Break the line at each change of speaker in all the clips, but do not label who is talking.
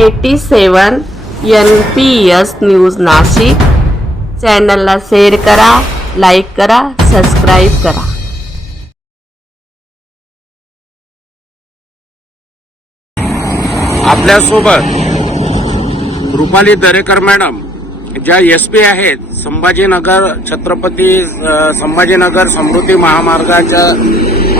Eighty seven N P S news Nashik. चॅनलला share करा like करा सबस्क्राईब करा.
आपल्यासोबत रुपाली दरेकर मॅडम ज्या एस पी आहेत संभाजीनगर छत्रपती संभाजीनगर समृद्धी महामार्गाच्या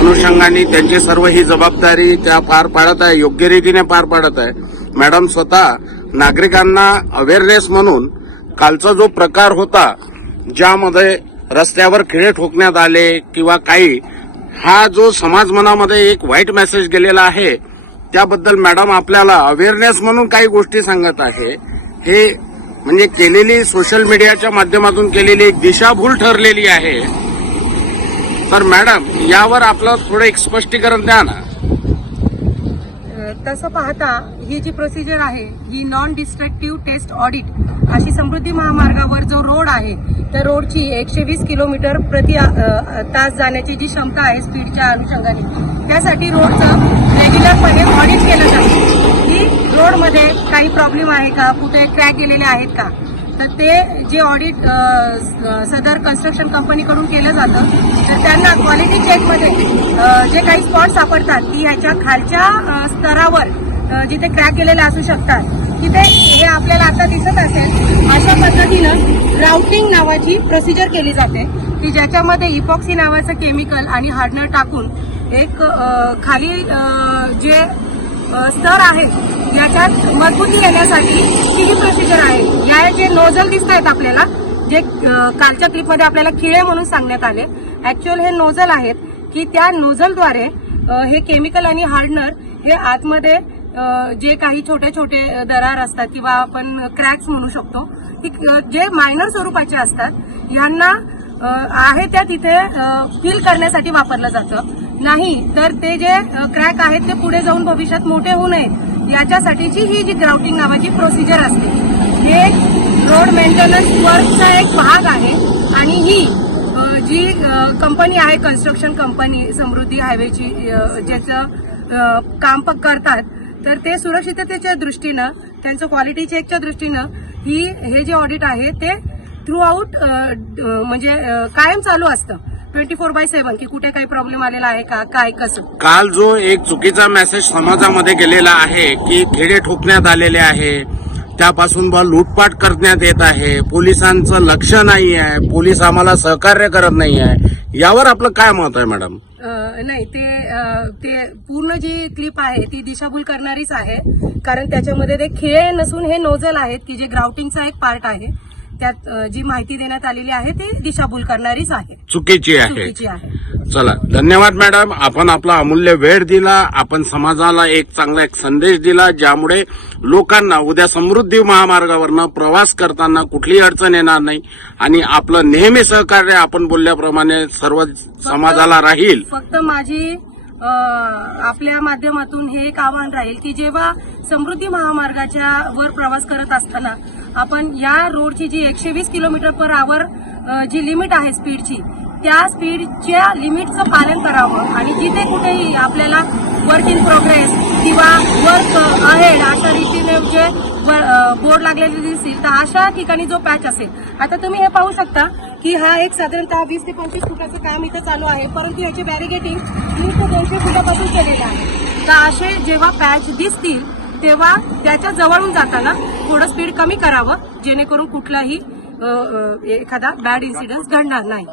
अनुषंगाने त्यांची सर्व ही जबाबदारी त्या पार पाडत आहे योग्य रीतीने पार पाडत आहे. मॅडम स्वतः नागरिकांना अवेअरनेस म्हणून कालचा जो प्रकार होता ज्यामध्ये रस्त्यावर खिळे ठोकण्यात आले किंवा काही हा जो समाज मनामध्ये एक वाईट मेसेज गेलेला आहे त्याबद्दल मॅडम आपल्याला अवेअरनेस म्हणून काही गोष्टी सांगत आहे. हे म्हणजे केलेली सोशल मीडियाच्या माध्यमातून केलेली एक दिशाभूल ठरलेली आहे. तर मॅडम यावर आपलं थोडं एक स्पष्टीकरण द्या ना.
तसं पाहता ही जी प्रोसिजर आहे ही नॉन डिस्ट्रक्टिव्ह टेस्ट ऑडिट अशी समृद्धी महामार्गावर जो रोड आहे त्या रोडची एकशे वीस किलोमीटर प्रति तास जाण्याची जी क्षमता आहे स्पीडच्या अनुषंगाने त्यासाठी रोडचं रेग्युलरपणे ऑडिट केलं जातं. की रोडमध्ये काही प्रॉब्लेम आहे का? कुठे क्रॅक गेलेले आहेत का? तर ते जे ऑडिट सदर कन्स्ट्रक्शन कंपनीकडून केलं जातं तर त्यांना क्वालिटी चेकमध्ये जे काही स्पॉट सापडतात की ह्याच्या खालच्या स्तरावर जिथे क्रॅक केलेले असू शकतात तिथे हे आपल्याला आता दिसत असेल अशा पद्धतीनं राउटिंग नावाची प्रोसिजर केली जाते की ज्याच्यामध्ये इपॉक्सी नावाचं केमिकल आणि हार्डनर टाकून एक खाली जे स्तर आहे. याच्यात मजबूती येण्यासाठी ही ही प्रोसिजर आहे या जे नोझल दिसत आहेत आपल्याला जे कालच्या क्लिपमध्ये आपल्याला खिळे म्हणून सांगण्यात आले ऍक्च्युअल हे नोझल आहेत की त्या नोझलद्वारे हे केमिकल आणि हार्डनर हे आतमध्ये जे काही छोटे छोटे दरार असतात किंवा आपण क्रॅक्स म्हणू शकतो की जे मायनर स्वरूपाचे असतात ह्यांना आहे त्या तिथे फिल करण्यासाठी वापरलं जातं. नाही तर ते जे क्रॅक आहेत ते पुढे जाऊन भविष्यात मोठे होऊ नयेत. याच्यासाठीची ही जी ग्राउटिंग नावाची प्रोसिजर असते. हे रोड मेंटेनन्स वर्कचा एक भाग आहे आणि ही जी कंपनी आहे कन्स्ट्रक्शन कंपनी समृद्धी हायवेची ज्याचं काम करतात तर ते सुरक्षिततेच्या दृष्टीनं त्यांचं क्वालिटी चेकच्या दृष्टीनं ही हे जे ऑडिट आहे ते थ्रू आउट म्हणजे कायम चालू असतं. ट्वेंटी फोर बाय सेव्हन की कुठे काही प्रॉब्लेम आलेला आहे का? काय कसं?
काल जो एक चुकीचा मेसेज समाजामध्ये गेलेला आहे की खेडे ठोकण्यात आलेले आहे त्यापासून बा लूटपाट करण्यात येत आहे पोलिसांचं लक्ष नाही आहे पोलीस आम्हाला सहकार्य करत नाही आहे यावर आपलं काय मत आहे मॅडम
नाही ते ते पूर्ण जी क्लिप आहे ती दिशाभूल करणारीच आहे कारण त्याच्यामध्ये ते खिळे नसून हे नोझल आहेत की जे ग्राउटिंगचा एक पार्ट आहे. त्यात जी माहिती देण्यात आलेली आहे ती दिशाभूल करणारीच आहे.
चुकीची आहे.
चुकीची आहे.
चला धन्यवाद मॅडम. आपण आपला अमूल्य वेळ दिला. आपण समाजाला एक चांगला एक संदेश दिला ज्यामुळे लोकांना उद्या समृद्धी महामार्गावरनं प्रवास करताना कुठलीही अडचण येणार नाही. आणि आपलं नेहमी सहकार्य आपण बोलल्याप्रमाणे सर्व समाजाला राहील.
फक्त माझी आपल्या माध्यमातून हे एक आव्हान राहील की जेव्हा समृद्धी महामार्गाच्या वर प्रवास करत असताना आपण या रोडची जी एकशे वीस किलोमीटर पर आवर जी लिमिट आहे स्पीडची त्या स्पीडच्या लिमिटचं पालन करावं आणि जिथे कुठेही आपल्याला वर्क इन प्रोग्रेस किंवा वर्क अहेड अशा रीतीने जे बोर्ड लागलेले दिसतील तर अशा ठिकाणी जो पॅच असेल आता तुम्ही हे पाहू शकता की हा एक साधारणतः वीस ते पंचवीस फुटाचं काम इथं चालू आहे परंतु याचे बॅरिगेटिंग तीन ते दोनशे फुटापासून केलेले आहे. तर असे जेव्हा पॅच दिसतील तेव्हा त्याच्या जवळून जाताना थोडं स्पीड कमी करावं जेणेकरून कुठलाही एखादा बॅड इन्सिडन्स घडणार नाही.